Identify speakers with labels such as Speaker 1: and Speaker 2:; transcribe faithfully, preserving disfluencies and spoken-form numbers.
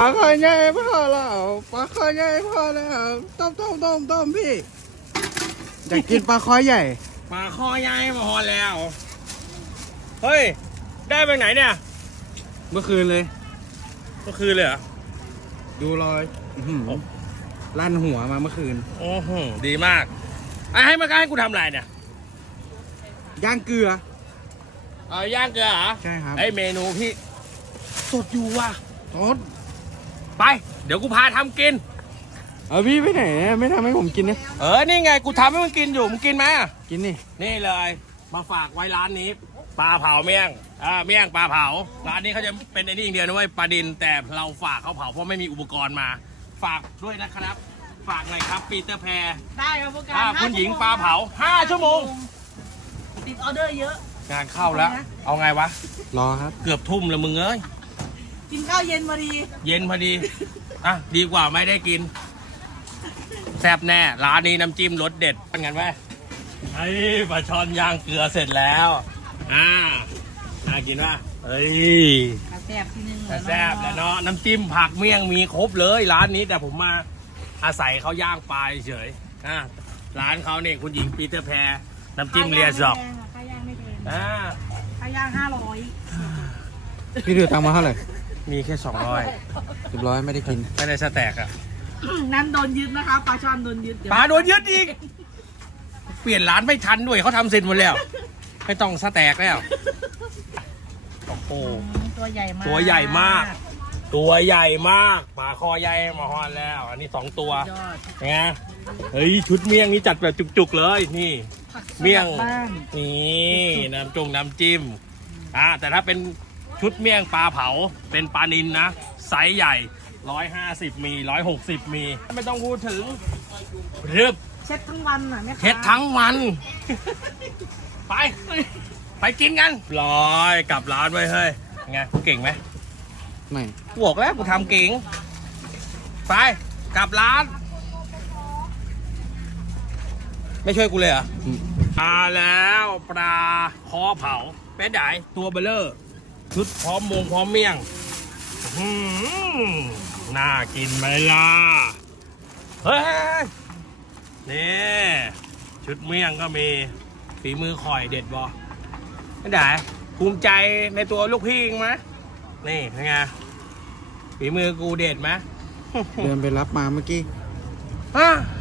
Speaker 1: คอใหญ่พอแล้วปลาคอใหญ่พอแล้วต้มต้มต้มต้มพี่อยากกินปลาคอใหญ่
Speaker 2: ปลาคอใหญ่มาพอแล้วเฮ้ยได้ไปไหนเนี่ย
Speaker 1: เมื่อคืนเลย
Speaker 2: เมื่อคืนเลยเหรอ
Speaker 1: ดูรอยลั่นหัวมาเมื่อคืน
Speaker 2: โอ้โหดีมากไอ้ให้มาให้กูทำอะไรเนี่ย
Speaker 1: ย่างเกลือ
Speaker 2: เอาย่างเกลือเหรอ
Speaker 1: ใช่ครับ
Speaker 2: ไอ้เมนูพี่สดอยู่ว่ะ
Speaker 1: สด
Speaker 2: ไปเดี๋ยวกูพาทำกิน
Speaker 1: เออพี่ไปไหนไม่ทำให้ผมกินนะ
Speaker 2: เออนี่ไงกูทำให้มึงกินอยู่มึงกินไหม
Speaker 1: กินนี่
Speaker 2: นี่เลยมาฝากไว้ร้านนี้ปลาเผาเมี่ยงอ่าเมี่ยงปลาเผาร้านนี้เขาจะเป็นไอ้นี่อย่างเดียวนะเว้ยปลาดินแต่เราฝากเขาเผาเพราะไม่มีอุปกรณ์มาฝากด้วยนะครับฝากหน่อยครับปีเตอร์แพร
Speaker 3: ได้ครับผู้การ
Speaker 2: คุณหญิงปลาเผาห้าชั่วโมง
Speaker 3: ติดออเดอร์เยอะ
Speaker 2: งานเข้าแล้วเอาไงวะ
Speaker 1: รอครับ
Speaker 2: เกือบทุ่มแล้วมึงเอ้ย
Speaker 3: กินข้าวเย็นพอดี
Speaker 2: เย็นพอดีอ่ะดีกว่าไม่ได้กินแซ่บแน่ร้านนี้น้ำจิ้มรสเด็ดเป็นไงไหมไอ้ปลาช่อนย่างเกลือเสร็จแล้วอ่าน่ากินป่ะเอ้ย
Speaker 3: แซ่บที่นึง
Speaker 2: แซ่บแล้วเนาะน้ำจิ้มผักเมี่ยงมีครบเลยร้านนี้แต่ผมมาอาศัยเขาย่างปลาเฉยอ่าร้านเขาเนี่ยคุณหญิงปีเตอร์แพรน้ำจิ้มเรียสอก
Speaker 3: ข้าวย่างไม่แพง
Speaker 2: อ่า
Speaker 3: ข้าวย่างห้าร้อย
Speaker 1: พี่ดือตังมาเท่าไหร่
Speaker 2: มีแค่สองร้อย
Speaker 1: เรียบร้อยไม่ได้กิน
Speaker 2: ไม่ได้สแต็กอ่ะ
Speaker 3: นั้นโดนยึดนะคะปลาช่อนโดนยึด
Speaker 2: ปลาโดนยึดอีกเปลี่ยนร้านไม่ทันด้วยเขาทำเสร็จหมดแล้วไม่ต้องสแต็กแล้วโอ้โห
Speaker 3: ตัวใหญ่มาก
Speaker 2: ตัวใหญ่มากตัวใหญ่มากปลาคอใหญ่มาฮอนแล้วอันนี้สองตัวไงเฮ้ยชุดเมี่ยงนี่จัดแบบจุกๆเลยนี่เมี่ยงนี่น้ำจงน้ำจิ้มอ่าแต่ถ้าเป็นชุดเมี่ยงปลาเผาเป็นปลานิลนะไซส์ใหญ่ร้อยห้าสิบมีร้อยหกสิบมีไม่ต้องพูดถึงเรียบ
Speaker 3: เช็ดทั้งวันอ่ะแม่ค้า
Speaker 2: เช็ดทั้งวันไปไปกินกันร้อยกลับร้านไว้เฮ้ยไงกูเก่งไหม
Speaker 1: ไม่
Speaker 2: กูบอกแล้วกูทำเก่งไปกลับร้านไม่ช่วยกูเลยเหรอมาแล้วปลาคอเผาเป็ดใหญ่ตัวเบลเลอร์ชุดพร้อมมงพร้อมเมี่ยงน่ากินไหมล่ะเฮ้ยนี่ชุดเมี่ยงก็มีฝีมือข่อยเด็ดบอเป็ดใหญ่ภูมิใจในตัวลูกพี่ไหมนี่เป็นไงฝีมือกูเด็ดไหม
Speaker 1: เดินไปรับมาเมื่อกี้
Speaker 2: อ่ะ